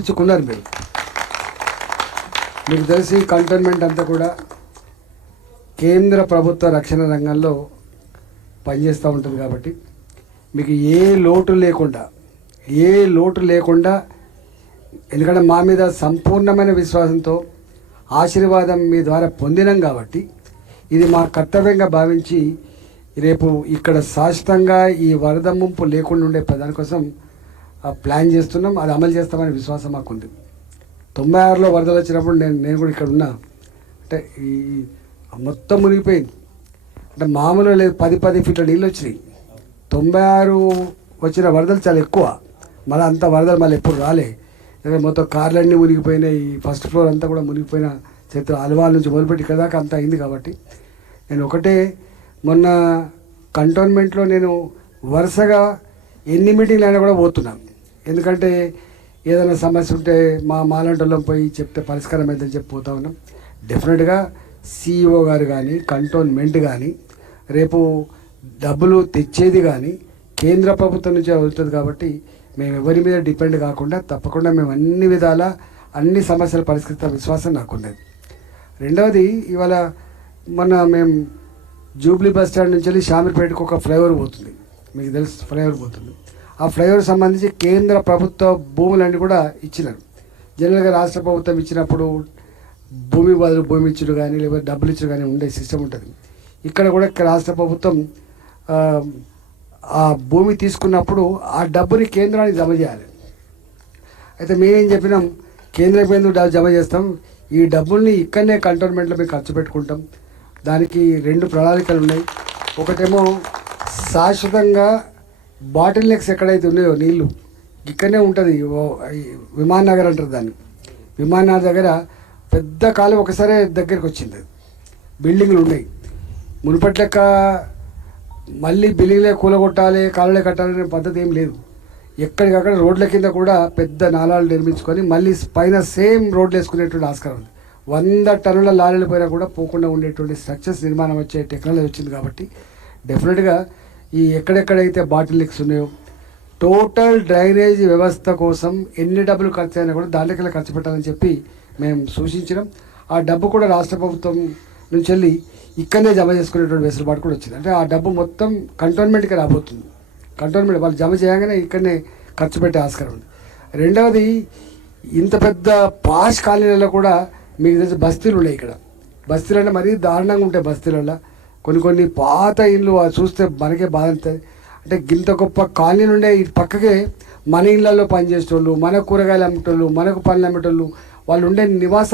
ఇచ్చుకున్నారు మీకు తెలిసి కంటోన్మెంట్ అంతా కూడా కేంద్ర ప్రభుత్వ రక్షణ రంగంలో పనిచేస్తూ ఉంటుంది కాబట్టి మీకు ఏ లోటు లేకుండా ఎందుకంటే మా మీద సంపూర్ణమైన విశ్వాసంతో ఆశీర్వాదం మీ ద్వారా పొందినాం కాబట్టి ఇది మా కర్తవ్యంగా భావించి రేపు ఇక్కడ శాశ్వతంగా ఈ వరద ముంపు లేకుండా ఉండే దానికోసం ప్లాన్ చేస్తున్నాం. అది అమలు చేస్తామనే విశ్వాసం మాకుంది. 96లో వరదలు వచ్చినప్పుడు నేను కూడా ఇక్కడ ఉన్నా. అంటే ఈ మొత్తం మునిగిపోయింది. అంటే మామూలుగా లేదు, 10 ఫీట్ల నీళ్ళు వచ్చినాయి. 96 వచ్చిన వరదలు చాలా ఎక్కువ. మళ్ళీ అంత వరదలు మళ్ళీ ఎప్పుడు రాలే. మొత్తం కార్లన్నీ మునిగిపోయినాయి. ఫస్ట్ ఫ్లోర్ అంతా కూడా మునిగిపోయిన చరిత్ర అలవాల నుంచి మొదలుపెట్టి ఇక్కడ దాకా అంతా అయింది. కాబట్టి నేను ఒకటే మొన్న కంటోన్మెంట్లో నేను వరుసగా ఎన్ని మీటింగ్లు అయినా కూడా పోతున్నాను. ఎందుకంటే ఏదైనా సమస్య ఉంటే మాలాంటి పోయి చెప్తే పరిష్కారం అయితే చెప్పి పోతా ఉన్నాం. డెఫినెట్గా సిఇఓ గారు కానీ కంటోన్మెంట్ కానీ రేపు డబ్బులు తెచ్చేది కానీ కేంద్ర ప్రభుత్వం నుంచి వెళ్తుంది. కాబట్టి మేము ఎవరి మీద డిపెండ్ కాకుండా తప్పకుండా మేము అన్ని విధాల అన్ని సమస్యలు పరిష్కరిస్తున్న విశ్వాసం నాకున్నది. రెండవది ఇవాళ మొన్న మేము జూబ్లీ బస్ స్టాండ్ నుంచి వెళ్ళి షామీర్పేటకు ఒక ఫ్లైఓవర్ పోతుంది. మీకు తెలుసు ఫ్లైఓవర్ పోతుంది. ఆ ఫ్లైఓవర్ సంబంధించి కేంద్ర ప్రభుత్వ భూములన్నీ కూడా ఇచ్చినారు. జనరల్గా రాష్ట్ర ప్రభుత్వం ఇచ్చినప్పుడు భూమి బదులు భూమి ఇచ్చుడు కానీ లేకపోతే డబ్బులు ఇచ్చుడు కానీ ఉండే సిస్టమ్ ఉంటుంది. ఇక్కడ కూడా రాష్ట్ర ప్రభుత్వం ఆ భూమి తీసుకున్నప్పుడు ఆ డబ్బుని కేంద్రానికి జమ చేయాలి. అయితే మేమేం చెప్పినాం, కేంద్రం ఎందుకు జమ చేస్తాం, ఈ డబ్బుల్ని ఇక్కడనే కంటోన్మెంట్లో మేము ఖర్చు పెట్టుకుంటాం. దానికి 2 ప్రణాళికలు ఉన్నాయి. ఒకటేమో శాశ్వతంగా బాటిల్ నెక్స్ ఎక్కడైతే ఉన్నాయో నీళ్ళు ఇక్కడనే ఉంటుంది. విమాన్ నగర్ అంటారు దాన్ని. విమాన్ నగర్ దగ్గర పెద్ద కాలం ఒకసారి దగ్గరికి వచ్చింది. బిల్డింగ్లు ఉన్నాయి. మునుపటి లెక్క మళ్ళీ బిల్డింగ్లే కూలగొట్టాలి కాలువలే కట్టాలనే పద్ధతి ఏం లేదు. ఎక్కడికక్కడ రోడ్ల కింద కూడా పెద్ద నాలాలు నిర్మించుకొని మళ్ళీ పైన సేమ్ రోడ్లు వేసుకునేటువంటి ఆస్కారం ఉంది. 100 టన్నుల లారీల పైన కూడా పోకుండా ఉండేటువంటి స్ట్రక్చర్స్ నిర్మాణం వచ్చే టెక్నాలజీ వచ్చింది. కాబట్టి డెఫినెట్గా ఈ ఎక్కడెక్కడైతే బాటిల్ లీక్స్ ఉన్నాయో టోటల్ డ్రైనేజ్ వ్యవస్థ కోసం ఎన్ని డబ్బులు ఖర్చు అయినా కూడా దాంట్లోకి ఖర్చు పెట్టాలని చెప్పి మేము సూచించినాం. ఆ డబ్బు కూడా రాష్ట్ర ప్రభుత్వం నుంచి వెళ్ళి ఇక్కడనే జమ చేసుకునేటువంటి వెసులుబాటు కూడా వచ్చింది. అంటే ఆ డబ్బు మొత్తం కంటోన్మెంట్కి రాబోతుంది. కంటోన్మెంట్ వాళ్ళు జమ చేయగానే ఇక్కడనే ఖర్చు పెట్టే ఆస్కారం ఉంది. రెండవది ఇంత పెద్ద పాష్ కాలనీలలో కూడా మీకు తెలిసి బస్తీలు ఉన్నాయి. ఇక్కడ బస్తీలు అంటే మరీ దారుణంగా ఉంటాయి. బస్తీలలో కొన్ని పాత ఇళ్ళు చూస్తే మనకే బాధ అవుతుంది. అంటే ఇంత గొప్ప కాలనీలు ఉండే ఈ పక్కకే మన ఇళ్లలో పనిచేసేటోళ్ళు, మన కూరగాయలు అమ్మేటోళ్ళు, మనకు పనులు అమ్మేటోళ్ళు వాళ్ళు ఉండే నివాస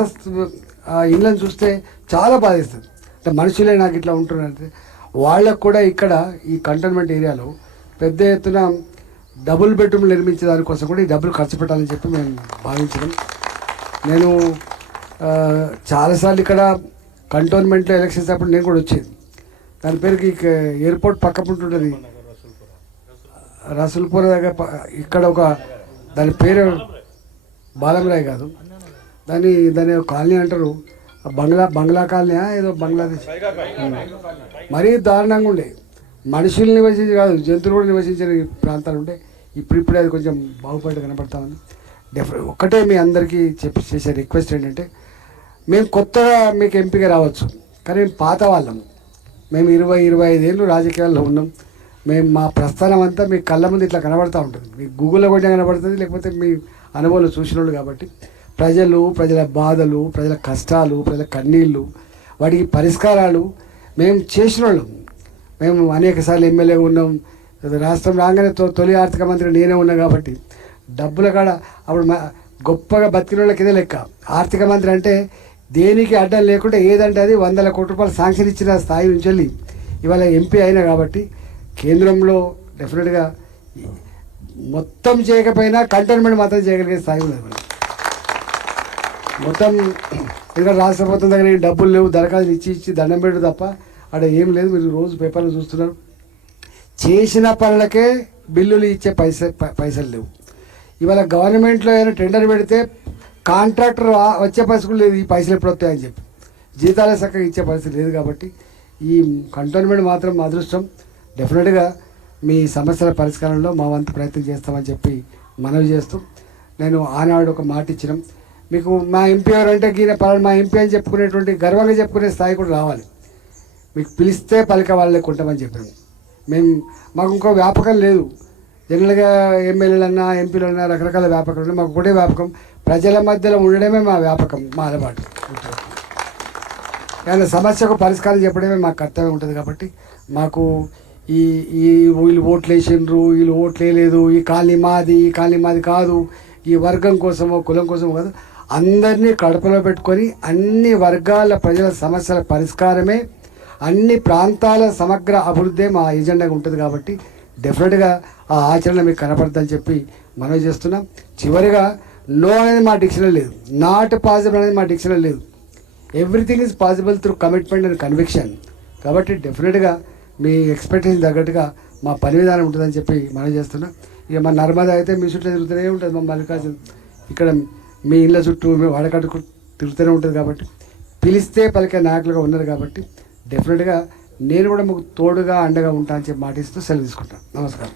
ఇళ్ళని చూస్తే చాలా బాధిస్తుంది. అంటే మనుషులే నాకు ఇట్లా ఉంటున్నారంటే వాళ్ళకు కూడా ఇక్కడ ఈ కంటోన్మెంట్ ఏరియాలో పెద్ద ఎత్తున డబుల్ బెడ్రూమ్లు నిర్మించే దానికోసం కూడా ఈ డబ్బులు ఖర్చు పెట్టాలని చెప్పి మేము భావించడం. నేను చాలాసార్లు ఇక్కడ కంటోన్మెంట్లో ఎలక్షన్స్ అప్పుడు నేను కూడా వచ్చేది. దాని పేరుకి ఎయిర్పోర్ట్ పక్క ఉంటుంటుంది రసూల్పూర్ దగ్గర. ఇక్కడ ఒక దాని పేరు బాలంరాయ్ కాదు, దాని కాలనీ అంటారు. బంగ్లా కాలనీ ఏదో బంగ్లాదేశ్. మరీ దారుణంగా ఉండే. మనుషులు నివసించి కాదు జంతువులు కూడా నివసించే ప్రాంతాలు ఉండే. ఇప్పుడిప్పుడే అది కొంచెం బాగుపడి కనపడతా ఉంది. ఒక్కటే మీ అందరికీ చేసే రిక్వెస్ట్ ఏంటంటే, మేము కొత్తగా మీకు ఎంపిక రావచ్చు కానీ మేము పాత వాళ్ళము. మేము 20-25 ఏళ్ళు రాజకీయాల్లో ఉన్నాం. మేము మా ప్రస్థానం అంతా మీ కళ్ళ ముందు ఇట్లా కనబడుతూ ఉంటుంది. మీకు గూగుల్లో కూడా కనబడుతుంది, లేకపోతే మీ అనుభవాలు చూసిన వాళ్ళు. కాబట్టి ప్రజల బాధలు, ప్రజల కష్టాలు, ప్రజల కన్నీళ్ళు, వాటికి పరిష్కారాలు మేము చేసిన వాళ్ళం. మేము అనేకసార్లు ఎమ్మెల్యే ఉన్నాం. రాష్ట్రం రాగానే తొలి ఆర్థిక మంత్రి నేనే ఉన్నా. కాబట్టి డబ్బుల కాడ అప్పుడు గొప్పగా బతికిన వాళ్ళ కింద లెక్క. ఆర్థిక మంత్రి అంటే దేనికి అడ్డం లేకుండా ఏదంటే అది 100 కోట్ల రూపాయలు శాంక్షన్ ఇచ్చిన స్థాయి నుంచి వెళ్ళి ఇవాళ ఎంపీ అయినా. కాబట్టి కేంద్రంలో డెఫినెట్గా మొత్తం చేయకపోయినా కంటోన్మెంట్ మాత్రం చేయగలిగే స్థాయి ఉన్నది మనకి మొత్తం. ఎందుకంటే రాష్ట్ర ప్రభుత్వం దగ్గర డబ్బులు లేవు, దరఖాస్తులు ఇచ్చి దండం పెట్టు తప్ప అక్కడ ఏం లేదు. మీరు రోజు పేపర్లు చూస్తున్నారు. చేసిన పనులకే బిల్లులు ఇచ్చే పైసలు లేవు. ఇవాళ గవర్నమెంట్లో ఏమైనా టెండర్ పెడితే కాంట్రాక్టర్ వచ్చే పరిస్థితి లేదు. ఈ పైసలు ఎప్పుడు వస్తాయని చెప్పి జీతాలే చక్కగా ఇచ్చే పరిస్థితి లేదు. కాబట్టి ఈ కంటోన్మెంట్ మాత్రం అదృష్టం. డెఫినెట్గా మీ సమస్యల పరిష్కారంలో మా వంతు ప్రయత్నం చేస్తామని చెప్పి మనవి చేస్తూ నేను ఆనాడు ఒక మాట ఇచ్చినాం. మీకు మా ఎంపీ ఎవరంటే గీన పలానా మా ఎంపీ అని చెప్పుకునేటువంటి గర్వంగా చెప్పుకునే స్థాయి కూడా రావాలి. మీకు పిలిస్తే పలిక వాళ్ళే కొంటామని చెప్పాము. మాకు ఇంకో వ్యాపకం లేదు. జనరల్గా ఎమ్మెల్యేలన్నా ఎంపీలన్నా రకరకాల వ్యాపకాలు ఉన్నాయి. మాకు ఒకటే వ్యాపకం, ప్రజల మధ్యలో ఉండడమే మా వ్యాపకం, మా అలవాటు. కానీ సమస్యకు పరిష్కారం చెప్పడమే మా కర్తవ్యం ఉంటుంది. కాబట్టి మాకు ఈ ఈ వీళ్ళు ఓట్లు వేసిండ్రు, వీళ్ళు ఓట్లు వేయలేదు, ఈ కాలనీ మాది, ఈ కాలనీ మాది కాదు, ఈ వర్గం కోసమో కులం కోసమో కాదు, అందరినీ కడపలో పెట్టుకొని అన్ని వర్గాల ప్రజల సమస్యల పరిష్కారమే, అన్ని ప్రాంతాల సమగ్ర అభివృద్ధి మా ఎజెండాగా ఉంటుంది. కాబట్టి డెఫినెట్గా ఆ ఆచరణ మీకు కనపడదని చెప్పి మనవి చేస్తున్నాం. చివరిగా నో అనేది మా డిక్షనరీ లేదు, నాట్ పాసిబుల్ అనేది మా డిక్షనరీ లేదు. Everything is possible through commitment and conviction. కాబట్టి డెఫినెట్గా మీ ఎక్స్పెక్టేషన్ తగ్గట్టుగా మా పని విధానం ఉంటుందని చెప్పి మనం చేస్తున్నాం. ఇక మా నర్మదా అయితే మీ చుట్టూ తిరుగుతూనే ఉంటుంది, మా మల్లికార్జున ఇక్కడ మీ ఇళ్ళ చుట్టూ మీ వాడకట్టు తిరుగుతూనే ఉంటుంది. కాబట్టి పిలిస్తే పలికే నాయకులుగా ఉన్నారు. కాబట్టి డెఫినెట్గా నేను కూడా మీకు తోడుగా అండగా ఉంటా అని చెప్పి మాటిస్తూ సెలవు తీసుకుంటాను. నమస్కారం.